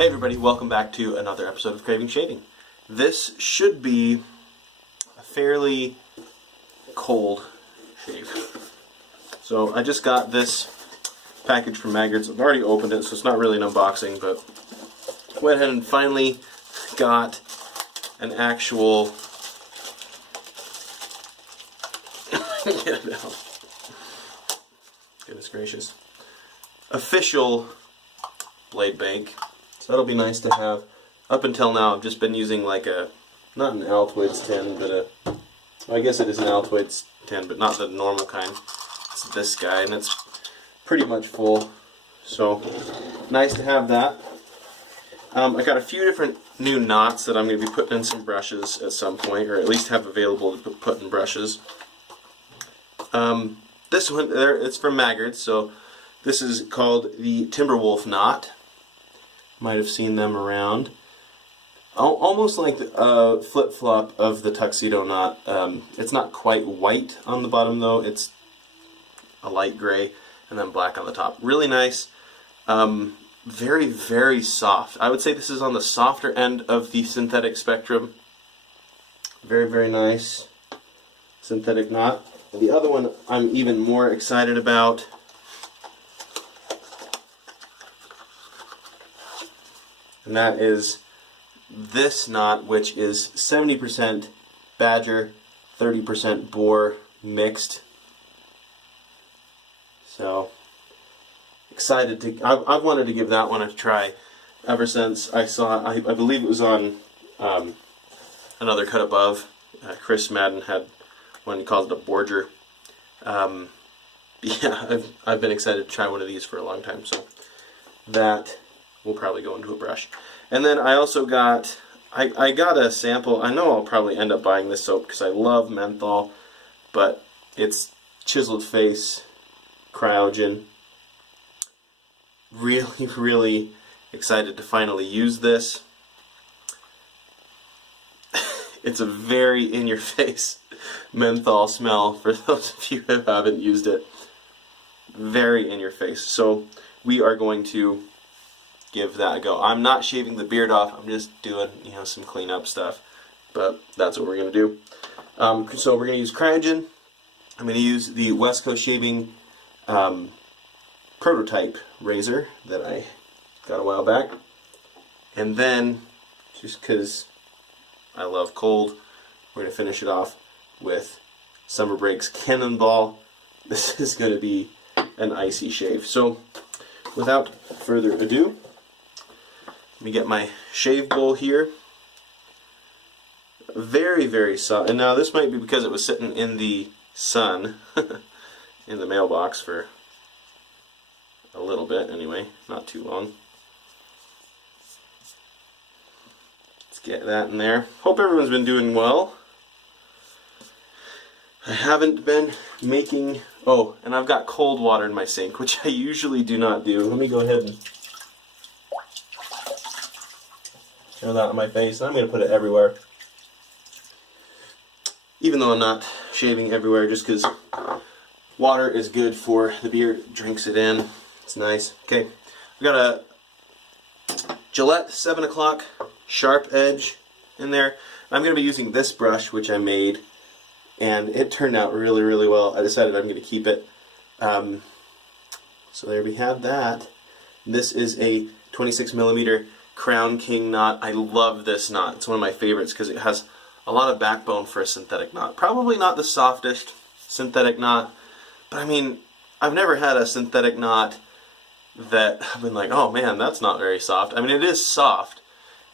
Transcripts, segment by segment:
Hey everybody, welcome back to another episode of Craving Shaving. This should be a fairly cold shave. So I just got this package from Maggard's. I've already opened it, so it's not really an unboxing, but went ahead and finally got an actual get it out. Goodness gracious. Official blade bank. So that'll be nice to have. Up until now I've just been using like not an Altoids tin, but well, I guess it is an Altoids tin, but not the normal kind. It's this guy, and it's pretty much full. So nice to have that. I got a few different new knots that I'm going to be putting in some brushes at some point, or at least have available to put in brushes. This one, it's from Maggard, so this is called the Timberwolf knot. Might have seen them around. Almost like the flip-flop of the tuxedo knot. It's not quite white on the bottom though, it's a light gray and then black on the top. Really nice. Very, very soft. I would say this is on the softer end of the synthetic spectrum. Very, very nice synthetic knot. The other one I'm even more excited about. And that is this knot, which is 70% badger, 30% boar mixed. So excited to. I've wanted to give that one a try ever since I saw. I believe it was on Another Cut Above. Chris Madden had one. He called it a Borger. Yeah, I've been excited to try one of these for a long time. So that will probably go into a brush. And then I also got, I got a sample. I know I'll probably end up buying this soap because I love menthol, but it's Chisled Face Cryogen. Really, really excited to finally use this. It's a very in-your-face menthol smell for those of you who haven't used it. Very in-your-face. So we are going to give that a go. I'm not shaving the beard off. I'm just doing, some cleanup stuff. But that's what we're going to do. So we're going to use Cryogen. I'm going to use the West Coast Shaving prototype razor that I got a while back. And then, just because I love cold, we're going to finish it off with Summer Break's Cannonball. This is going to be an icy shave. So without further ado, let me get my shave bowl here. Very, very soft. And now this might be because it was sitting in the sun, in the mailbox for a little bit anyway, not too long. Let's get that in there. Hope everyone's been doing well. I haven't been making, and I've got cold water in my sink, which I usually do not do. Let me go ahead and throw that on my face. I'm going to put it everywhere. Even though I'm not shaving everywhere, just because water is good for the beard. Drinks it in. It's nice. Okay, we got a Gillette 7 o'clock SharpEdge in there. I'm going to be using this brush, which I made, and it turned out really, really well. I decided I'm going to keep it. So there we have that. This is a 26mm Crown King knot. I love this knot. It's one of my favorites because it has a lot of backbone for a synthetic knot. Probably not the softest synthetic knot, but I mean, I've never had a synthetic knot that I've been like, oh man, that's not very soft. I mean, it is soft.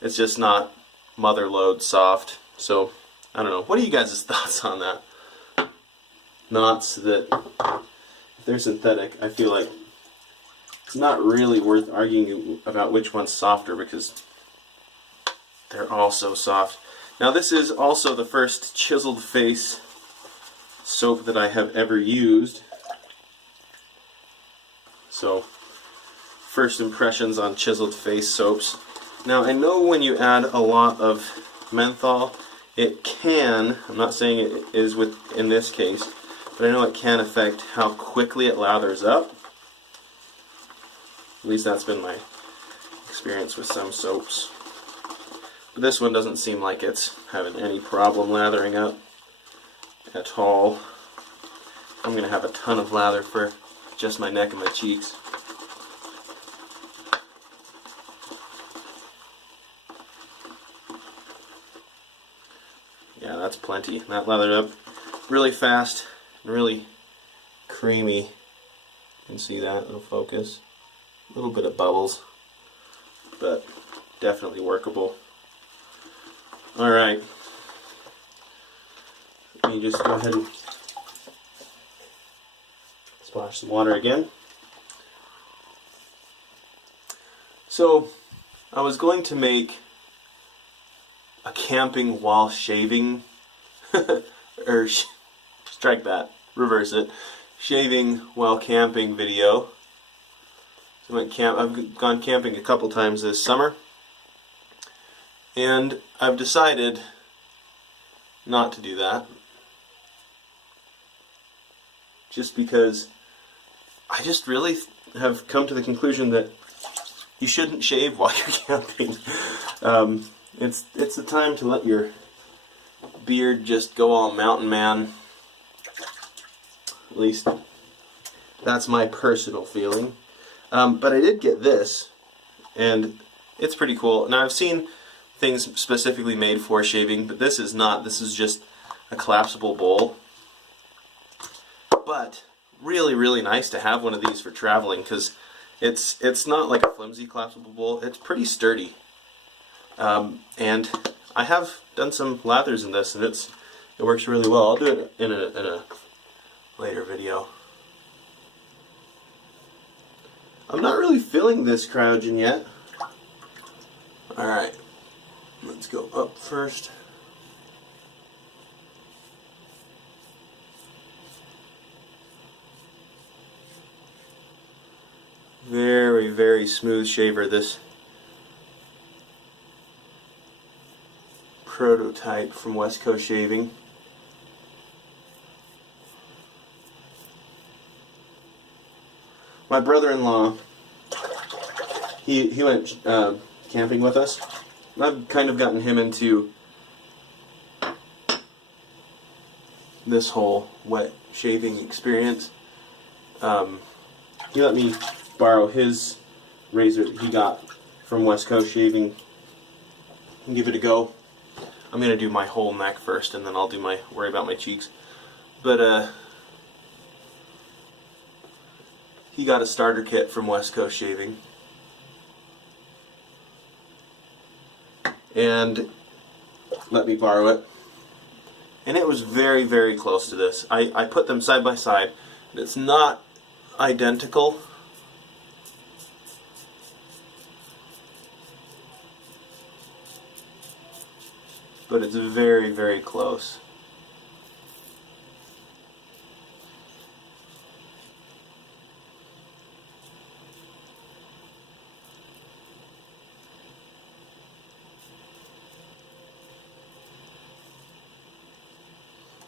It's just not mother lode soft. So, I don't know. What are you guys' thoughts on that? Knots that, if they're synthetic, I feel like it's not really worth arguing about which one's softer because they're all so soft. Now this is also the first Chisled Face soap that I have ever used. So, first impressions on Chisled Face soaps. Now I know when you add a lot of menthol, it can, I'm not saying it is in this case, but I know it can affect how quickly it lathers up. At least that's been my experience with some soaps. But this one doesn't seem like it's having any problem lathering up at all. I'm going to have a ton of lather for just my neck and my cheeks. Yeah, that's plenty. That lathered up really fast and really creamy. You can see that, it'll focus. A little bit of bubbles, but definitely workable. Alright, let me just go ahead and splash some water again. So, I was going to make a camping while shaving, or strike that, reverse it, shaving while camping video. So I've gone camping a couple times this summer, and I've decided not to do that, just because I just really have come to the conclusion that you shouldn't shave while you're camping. It's the time to let your beard just go all mountain man. At least that's my personal feeling. But I did get this, and it's pretty cool. Now I've seen things specifically made for shaving, but this is not. This is just a collapsible bowl. But really, really nice to have one of these for traveling, because it's not like a flimsy collapsible bowl. It's pretty sturdy. And I have done some lathers in this, and it works really well. I'll do it in a later video. I'm not really filling this Cryogen yet. Alright, let's go up first. Very, very smooth shaver, this prototype from West Coast Shaving. My brother-in-law, he went camping with us. I've kind of gotten him into this whole wet shaving experience. He let me borrow his razor that he got from West Coast Shaving and give it a go. I'm going to do my whole neck first, and then I'll worry about my cheeks. But he got a starter kit from West Coast Shaving, and let me borrow it. And it was very, very close to this. I put them side by side, and it's not identical. But it's very, very close.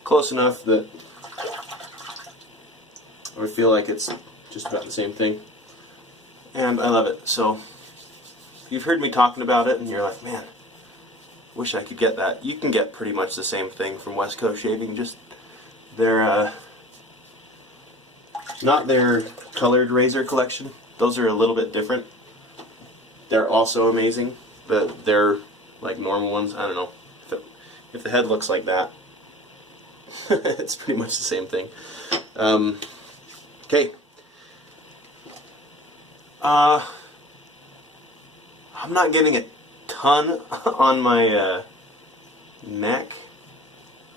Close enough that I feel like it's just about the same thing. And I love it. So, you've heard me talking about it, and you're like, man, wish I could get that. You can get pretty much the same thing from West Coast Shaving, just their not their colored razor collection. Those are a little bit different. They're also amazing, but they're like normal ones. I don't know. If the head looks like that, it's pretty much the same thing. Okay. I'm not getting a ton on my neck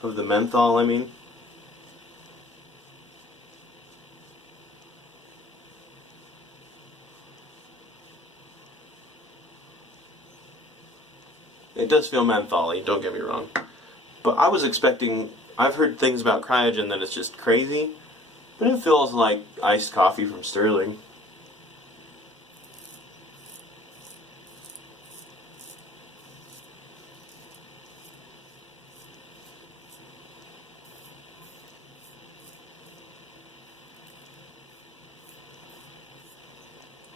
of the menthol, I mean. It does feel menthol-y, don't get me wrong. But I was expecting, I've heard things about Cryogen that it's just crazy, but it feels like iced coffee from Sterling.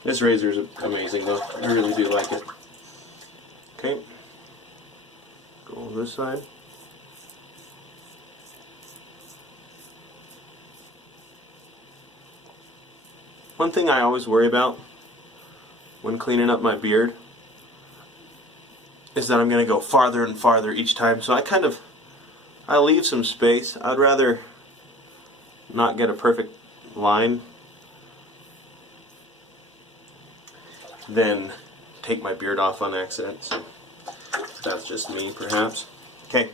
This razor is amazing though. I really do like it. Okay. Go on this side. One thing I always worry about when cleaning up my beard is that I'm going to go farther and farther each time. So I leave some space. I'd rather not get a perfect line than take my beard off on accident. So that's just me, perhaps. Okay,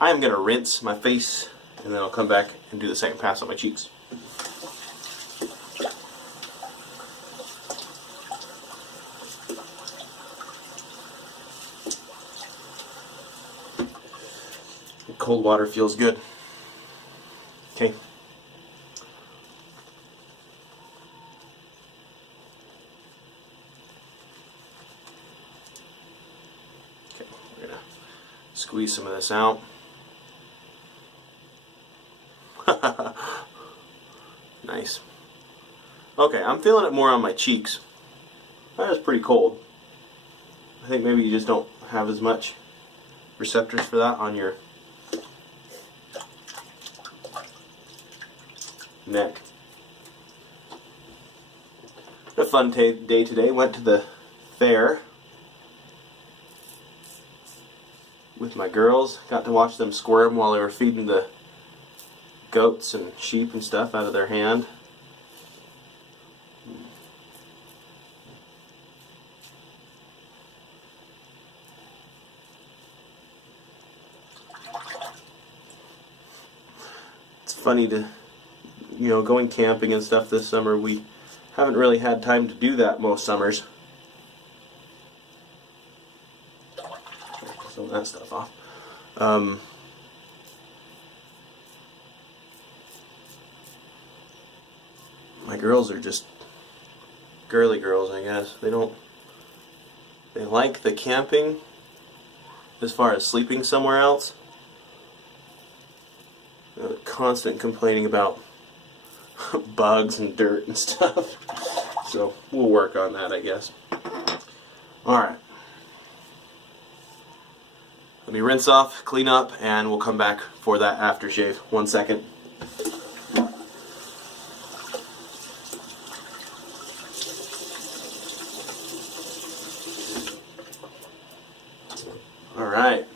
I am going to rinse my face and then I'll come back and do the second pass on my cheeks. Cold water feels good. Okay. Okay, we're gonna squeeze some of this out. Nice. Okay, I'm feeling it more on my cheeks. That is pretty cold. I think maybe you just don't have as much receptors for that on your neck. A fun day today. Went to the fair with my girls. Got to watch them squirm while they were feeding the goats and sheep and stuff out of their hand. It's funny to, going camping and stuff this summer. We haven't really had time to do that most summers. Some of that stuff off. My girls are just girly girls, I guess. They like the camping as far as sleeping somewhere else. Constant complaining about bugs and dirt and stuff. So we'll work on that, I guess. Alright. Let me rinse off, clean up, and we'll come back for that aftershave. 1 second. Alright.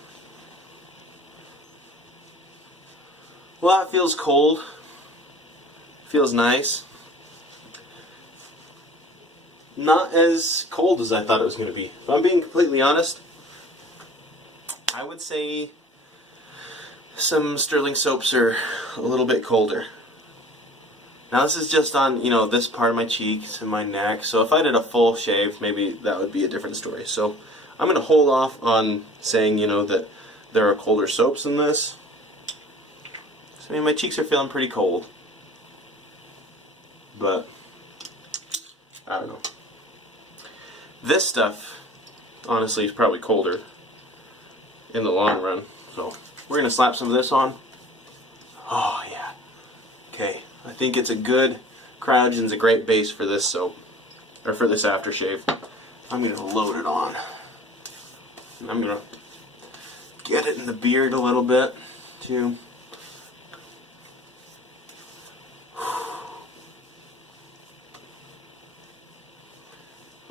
Well, that feels cold. Feels nice. Not as cold as I thought it was going to be. If I'm being completely honest, I would say some Sterling soaps are a little bit colder. Now this is just on, this part of my cheeks and my neck. So if I did a full shave, maybe that would be a different story. So I'm going to hold off on saying, that there are colder soaps in this. So, my cheeks are feeling pretty cold. But I don't know. This stuff, honestly, is probably colder in the long run. So we're going to slap some of this on. Oh, yeah. Okay. I think it's a good, Cryogen's a great base for this soap, or for this aftershave. I'm going to load it on. And I'm going to get it in the beard a little bit, too.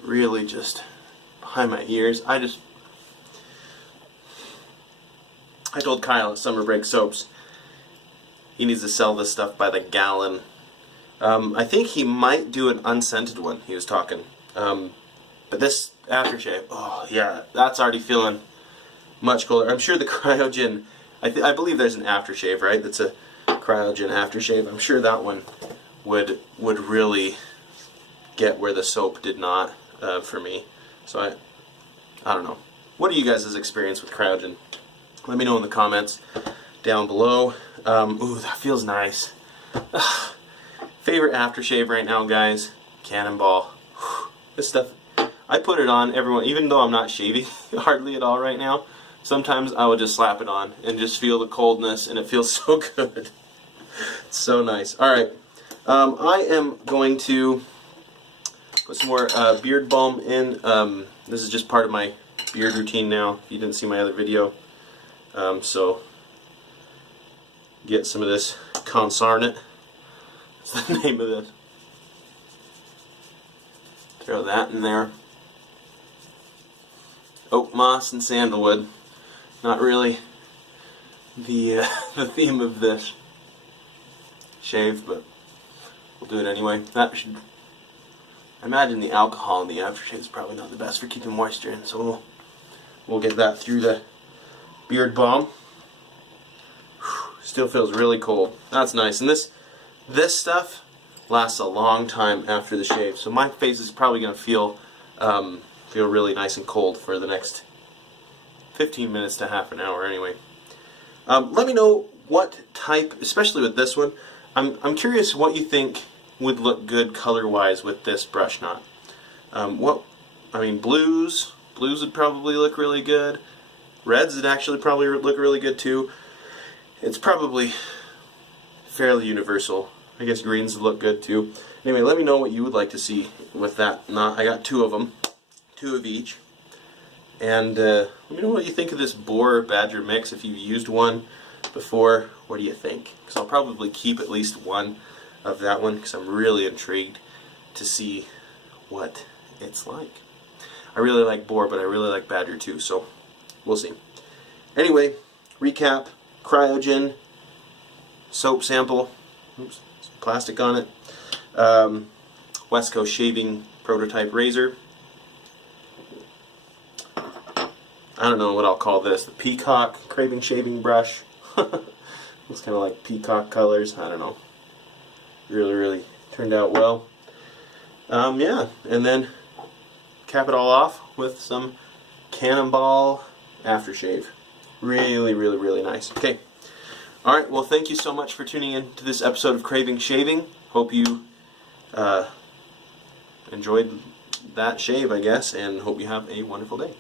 Really just behind my ears. I told Kyle at Summer Break Soaps he needs to sell this stuff by the gallon. I think he might do an unscented one, he was talking. But this aftershave, oh yeah, that's already feeling much colder. I'm sure the Cryogen, I believe there's an aftershave, right? That's a Cryogen aftershave. I'm sure that one would really get where the soap did not. For me. So I don't know. What are you guys' experience with Cryogen? Let me know in the comments down below. Ooh, that feels nice. Favorite aftershave right now, guys? Cannonball. This stuff, I put it on, everyone, even though I'm not shaving hardly at all right now, sometimes I would just slap it on and just feel the coldness, and it feels so good. It's so nice. Alright, I am going to Put some more beard balm in. This is just part of my beard routine now. If you didn't see my other video. So get some of this Consarnet. That's the name of this. Throw that in there. Oak moss and sandalwood. Not really the theme of this shave, but we'll do it anyway. That should. I imagine the alcohol in the aftershave is probably not the best for keeping moisture in, so we'll get that through the beard balm. Still feels really cold. That's nice, and this stuff lasts a long time after the shave, so my face is probably going to feel really nice and cold for the next 15 minutes to half an hour anyway. Let me know what type, especially with this one. I'm curious what you think would look good color-wise with this brush knot. Blues would probably look really good. Reds would actually probably look really good too. It's probably fairly universal. I guess greens would look good too. Anyway, let me know what you would like to see with that knot. I got 2 of them, 2 of each. And let me know what you think of this boar badger mix. If you've used one before, what do you think? Because I'll probably keep at least one of that one because I'm really intrigued to see what it's like. I really like boar, but I really like badger too, so we'll see. Anyway, recap: Cryogen soap sample. Oops, some plastic on it. West Coast shaving prototype razor. I don't know what I'll call this. The Peacock Craving shaving brush. Looks kind of like peacock colors. I don't know. Really turned out well. Yeah, and then cap it all off with some Cannonball aftershave. Really nice. Okay. Alright, well, thank you so much for tuning in to this episode of Craving Shaving. Hope you enjoyed that shave, I guess, and hope you have a wonderful day.